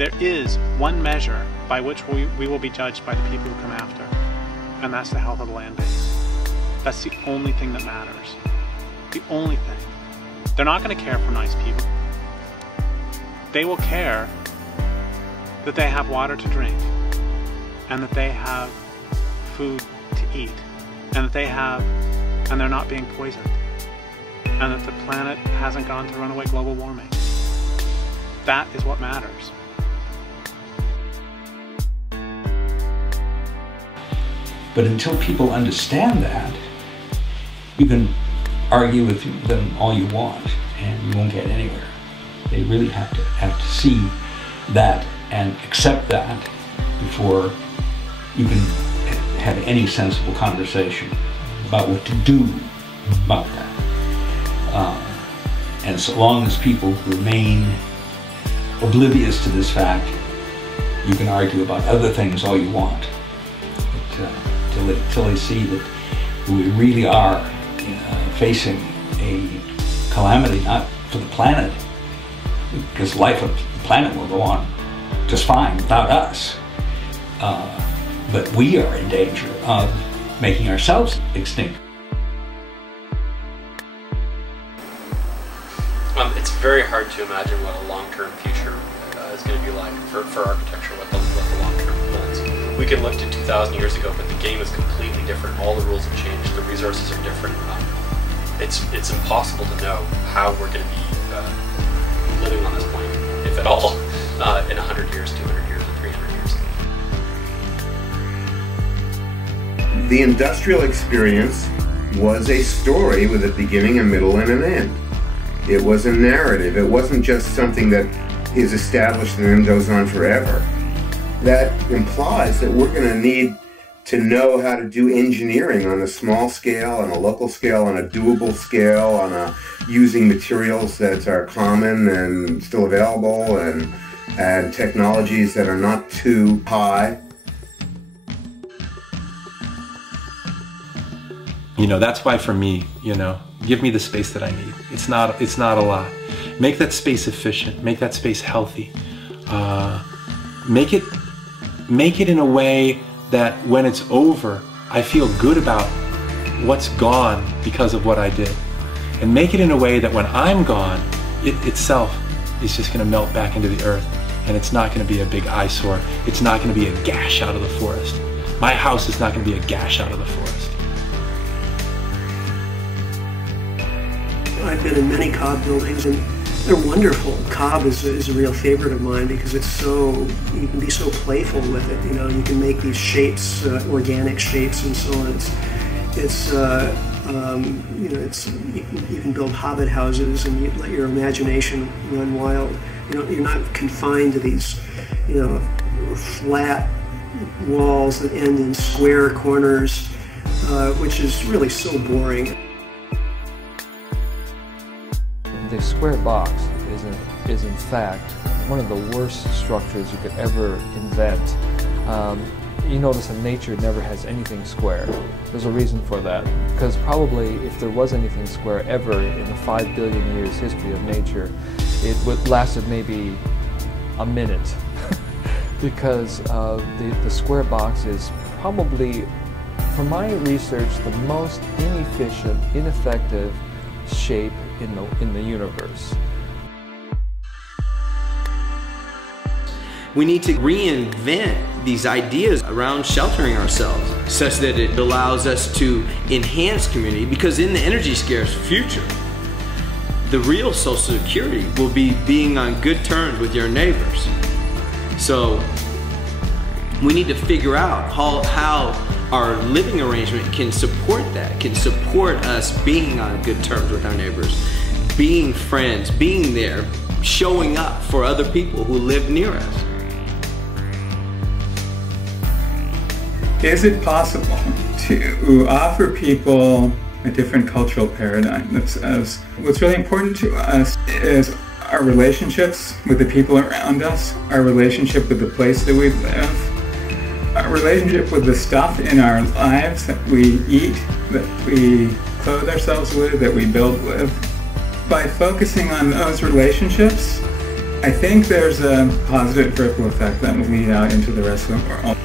There is one measure by which we will be judged by the people who come after, and that's the health of the land base. That's the only thing that matters. The only thing. They're not going to care for nice people. They will care that they have water to drink, and that they have food to eat, and that they're not being poisoned, and that the planet hasn't gone to runaway global warming. That is what matters. But until people understand that, you can argue with them all you want, and you won't get anywhere. They really have to see that and accept that before you can have any sensible conversation about what to do about that. And so long as people remain oblivious to this fact, you can argue about other things all you want. But, till they see that we really are facing a calamity, not for the planet, because life on the planet will go on just fine without us. But we are in danger of making ourselves extinct. It's very hard to imagine what a long-term future is going to be like for architecture, what the long-term plans. We can look to 2,000 years ago, but the game is completely different. All the rules have changed. The resources are different. It's impossible to know how we're going to be living on this planet, if at all, in 100 years, 200 years, or 300 years. The industrial experience was a story with a beginning, a middle, and an end. It was a narrative. It wasn't just something that is established and then goes on forever. That implies that we're going to need to know how to do engineering on a small scale, on a local scale, on a doable scale, on using materials that are common and still available, and technologies that are not too high. That's why for me, give me the space that I need. It's not a lot. Make that space efficient. Make that space healthy. Make it in a way that when it's over, I feel good about what's gone because of what I did. And make it in a way that when I'm gone, it itself is just going to melt back into the earth, and it's not going to be a big eyesore. It's not going to be a gash out of the forest. My house is not going to be a gash out of the forest. I've been in many Cobb buildings, and they're wonderful. Cobb is a real favorite of mine because you can be so playful with it. You can make these shapes, organic shapes, and so on. You can build hobbit houses, and you let your imagination run wild. You're not confined to these, flat walls that end in square corners, which is really so boring. The square box is in fact one of the worst structures you could ever invent. You notice that nature never has anything square. There's a reason for that, because probably if there was anything square ever in the 5 billion years history of nature, it would lasted maybe a minute, because the square box is probably, from my research, the most inefficient, ineffective shape in the universe. We need to reinvent these ideas around sheltering ourselves such that it allows us to enhance community, because in the energy scarce future, the real social security will be being on good terms with your neighbors. So we need to figure out how our living arrangement can support that, can support us being on good terms with our neighbors, being friends, being there, showing up for other people who live near us. Is it possible to offer people a different cultural paradigm? What's really important to us is our relationships with the people around us, our relationship with the place that we live, our relationship with the stuff in our lives that we eat, that we clothe ourselves with, that we build with. By focusing on those relationships, I think there's a positive ripple effect that will lead out into the rest of the world.